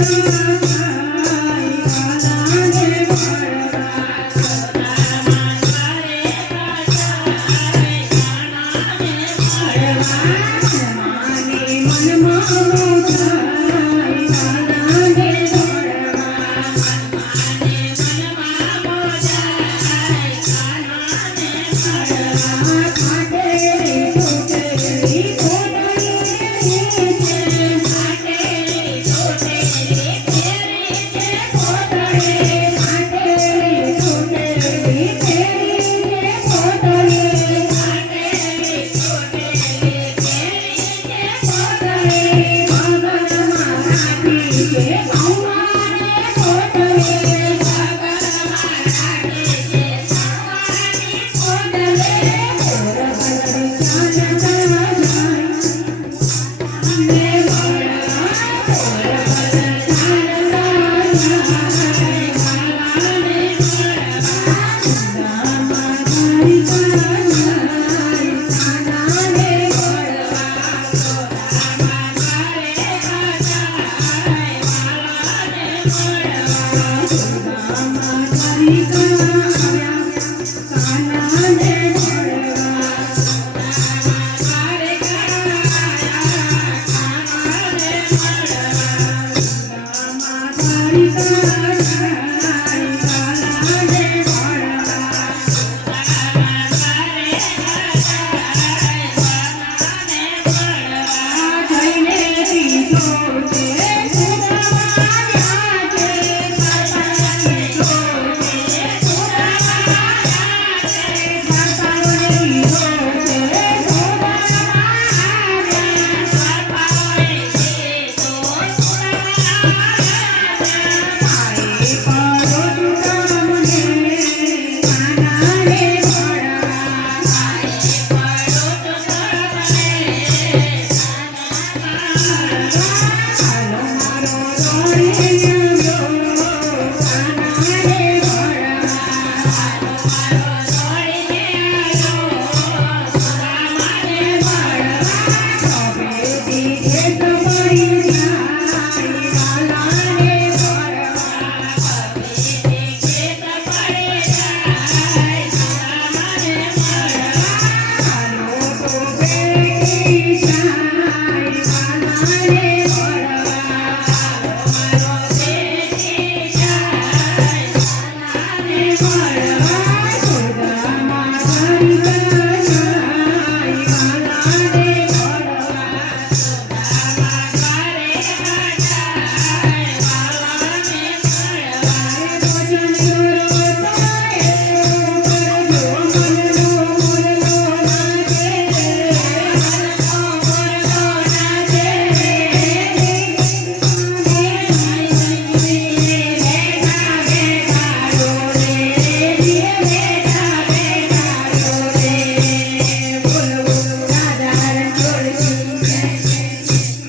Thank you.